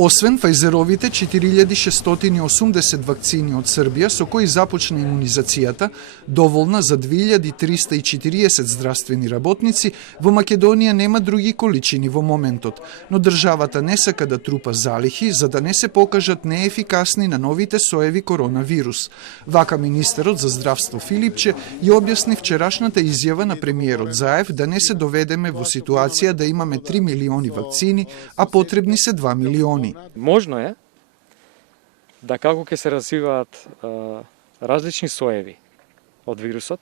Освен Фајзеровите 4680 вакцини од Србија со кои започна имунизацијата, доволна за 2340 здравствени работници, во Македонија нема други количини во моментот, но државата не сака да трупа залихи за да не се покажат неефикасни на новите соеви коронавирус. Вака министерот за здравство Филипче ја објасни вчерашната изјава на премиерот Заев да не се доведеме во ситуација да имаме 3 милиони вакцини, а потребни се 2 милиони. Можно е да како ќе се развиваат различни соеви од вирусот,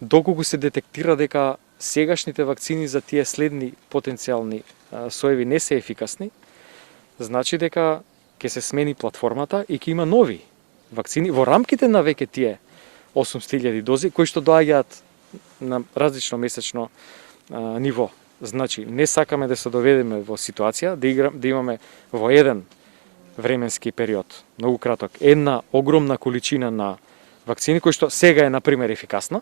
доколку се детектира дека сегашните вакцини за тие следни потенцијални соеви не се ефикасни, значи дека ќе се смени платформата и ќе има нови вакцини во рамките на веќе тие 800.000 дози кои што доаѓаат на различно месечно ниво. Значи, не сакаме да се доведеме во ситуација да имаме во еден временски период, многу краток, една огромна количина на вакцини кои што сега е на пример ефикасна,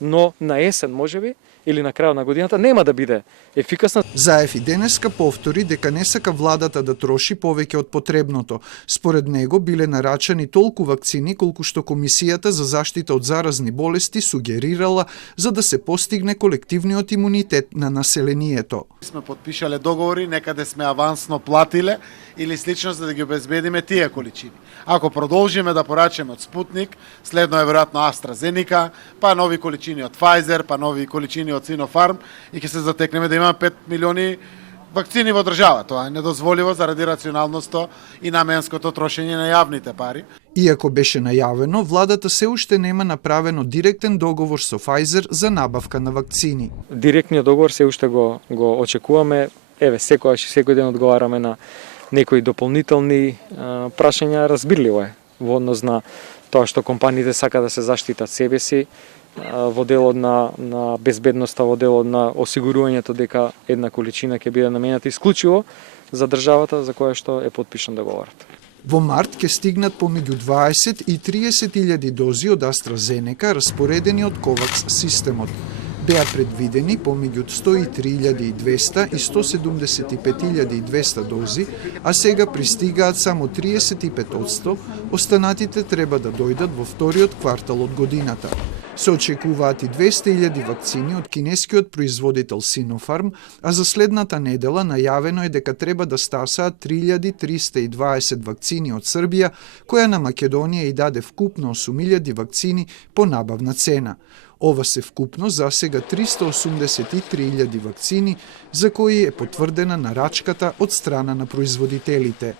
но на есен можеби или на крајот на годината нема да биде ефикасна. Заев и денеска повтори дека не сака владата да троши повеќе од потребното. Според него биле нарачани толку вакцини колку што Комисијата за заштита од заразни болести сугерирала за да се постигне колективниот имунитет на населението. Сме подпишале договори, некаде сме авансно платиле или слично за да ги обезбедиме тие количини. Ако продолжиме да порачаме од Спутник, следно е веројатно AstraZeneca, па нови количини од Pfizer, па нови количини од Sinopharm и ќе се затекнеме да имаме 5 милиони вакцини во држава. Тоа е недозволиво заради рационалноста и наменското трошење на јавните пари. Иако беше најавено, владата се уште нема направено директен договор со Pfizer за набавка на вакцини. Директниот договор се уште го очекуваме. Еве, секој ден одговараме на некои дополнителни прашања, разбирливо е во однос на тоа што компаниите сака да се заштитат себе си, во делот на безбедноста, во делот на осигурувањето дека една количина ќе биде наменета исклучиво за државата за која што е подпишан договорот. Во март ќе стигнат помеѓу 20 и 30.000 дози од AstraZeneca распоредени од COVAX системот. Беа предвидени помеѓу 103.200 и 175.200 дози, а сега пристигаат само 35%, останатите треба да дојдат во вториот квартал од годината. Се очекуваат и 200.000 вакцини од кинескиот производител Sinopharm, а за следната недела најавено е дека треба да стасаат 3.320 вакцини од Србија, која на Македонија и даде вкупно 8.000 вакцини по набавна цена. Ова се вкупно за сега 383.000 вакцини за кои е потврдена нарачката од страна на производителите.